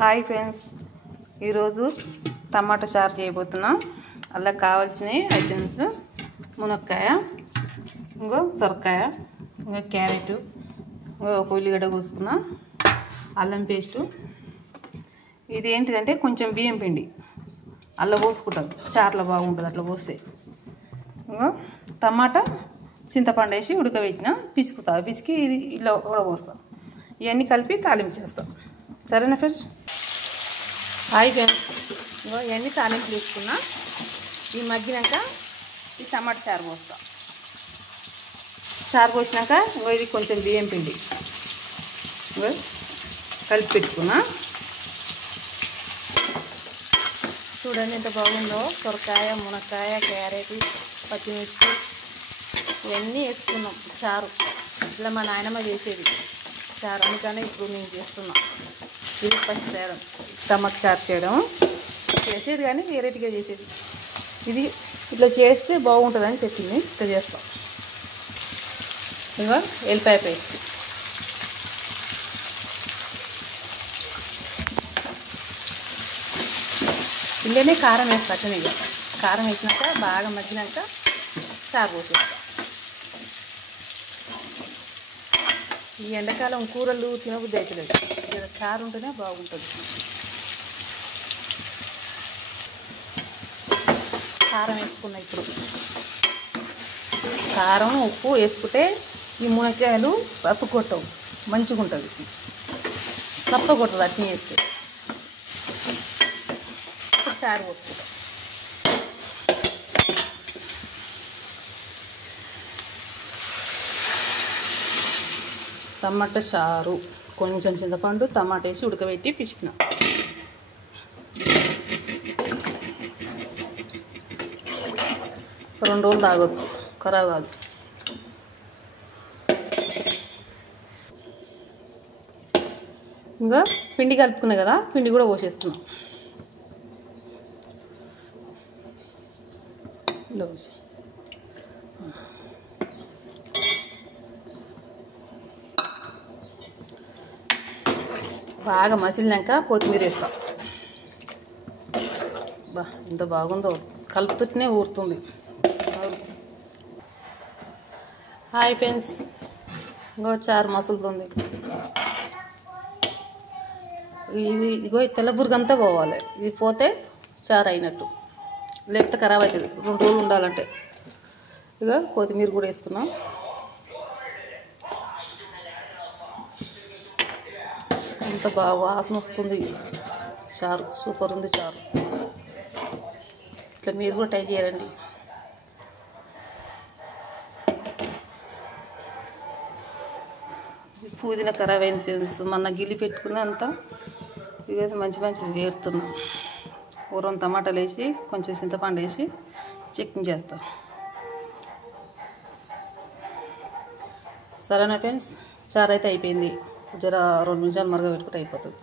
Hi friends, ఈరోజు టమాటా చారు చేయబోతున్నాం. అలా కావాల్సిన ఐటమ్స్ మునక్కాయ, ఇంకో సొరకాయ, ఇంకా క్యారెట్, ఇంకో ఒక ఉల్లిగడ్డ కోసుకున్నా, అల్లం పేస్టు. ఇది ఏంటిదంటే కొంచెం బియ్యం పిండి అలా పోసుకుంటారు, చారులో బాగుంటుంది అట్లా పోస్తే. ఇంకో టమాటా చింతపండు వేసి ఉడకబెట్టిన పిసికి ఇది ఇలా ఉడకపోస్తాం. ఇవన్నీ కలిపి తాలింపు చేస్తాం. సరేనా ఫ్రెండ్స్? హాయ్ ఫ్రెండ్స్, ఇంకో ఇవన్నీ తాలింపు తీసుకున్నా. ఈ మగ్గినాక ఈ టమాటా చారు పోస్తాం. చారు పోసినాక ఇంకో ఇది కొంచెం బియ్యం పిండి ఇంకో కలిపి పెట్టుకున్నా. చూడండి ఎంత బాగుందో. సొరకాయ, మునక్కాయ, క్యారెట్, పచ్చిమిర్చి ఇవన్నీ వేసుకున్నాం. చారు ఇట్లా మా నాయనమ్మ చేసేది చారు, అందుకనే ఇప్పుడు నేను చేస్తున్నా. ఇది ఫస్ట్ తేడం టమాటా చారు చేయడం చేసేది, కానీ వేరేటిగా చేసేది. ఇది ఇట్లా చేస్తే బాగుంటుందని చెప్పింది, ఇట్లా చేస్తాం. ఇదిగో ఎల్లిపాయ పేస్ట్, ఇందులోనే కారం వేస్తా. అట్లనే ఇక కారం వేసినాక బాగా మగ్గినాక చారు పోసేస్తా. ఈ ఎండాకాలం కూరలు తినబుద్ధి అవుతలేదు, చారు ఉంటేనే బాగుంటుంది. కారం వేసుకున్నా. ఇప్పుడు కారం ఉప్పు వేసుకుంటే ఈ మునక్కాయలు సత్తు కొట్టవు, మంచిగా ఉంటుంది. సప్ప కొట్టదు అట్ని వేస్తే. ఇప్పుడు చారు పోసుకుంటాం. టమాటా చారు కొంచెం చింతపండు టమాటా వేసి ఉడకబెట్టి పిసికిన. రెండు రోజులు తాగొచ్చు, ఖరాబ్ కాదు. ఇంకా పిండి కలుపుకున్నా కదా, పిండి కూడా పోసేస్తున్నాం. ఇలా పోసి బాగా మసిలినాక కొత్తిమీర వేస్తాం. బా ఎంత బాగుందో, కలుపుతుంటేనే ఊరుతుంది. హాయ్ ఫ్రెండ్స్, ఇంకో చారు మసులుతుంది. ఇదిగో తెల్లబురుగంతా పోవాలి. ఇది పోతే చారు అయినట్టు, లేకపోతే ఖరాబ్ అవుతుంది 2 రోజులు ఉండాలంటే. ఇక కొత్తిమీర కూడా వేస్తున్నాం. ఎంత బాగా వాసన వస్తుంది. చారు సూపర్ ఉంది. చారు ఇట్లా మీరు కూడా ట్రై చేయండి. పుదీనా ఖరాబ్ అయింది ఫ్రెండ్స్, మొన్న గిల్లి పెట్టుకున్న అంతా. ఇక మంచిది చేరుతున్నాం. ఊరం టమాటాలు వేసి కొంచెం చింతపండు వేసి చట్నీ చేస్తాం. సరేనా ఫ్రెండ్స్? చారు అయితే అయిపోయింది. జర 2 నిమిషాలు మరగబెట్టుకుంటే అయిపోతుంది.